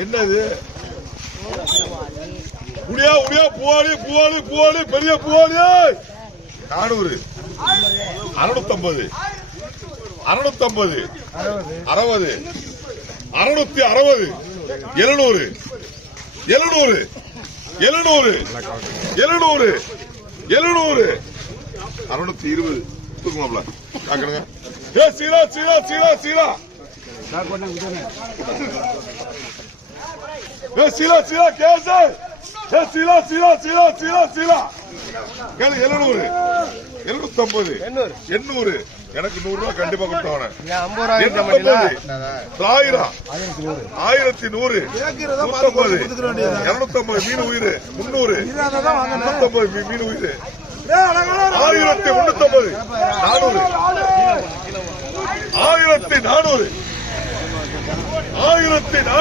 என்னது உடியா உடியா புவாளி புவாளி புவாளி பெரிய புவாளி 400 650 650 60 660 700 700 700 700 700 620 தூக்குமாப்ல காக்கணுங்க. ஏ சீலா சீலா சீலா சீலா ஏ சீலா சீலா கேஸ் ஏ சீலா சீலா சீலா சீலா சீலா கேளு 700 750 800 எனக்கு 100 ரூபாய் கண்டிப்பா கொடுத்தவன 1000 1100 250 மீன் உயிர் 300 350 மீன் உயிர் 1350 400 1400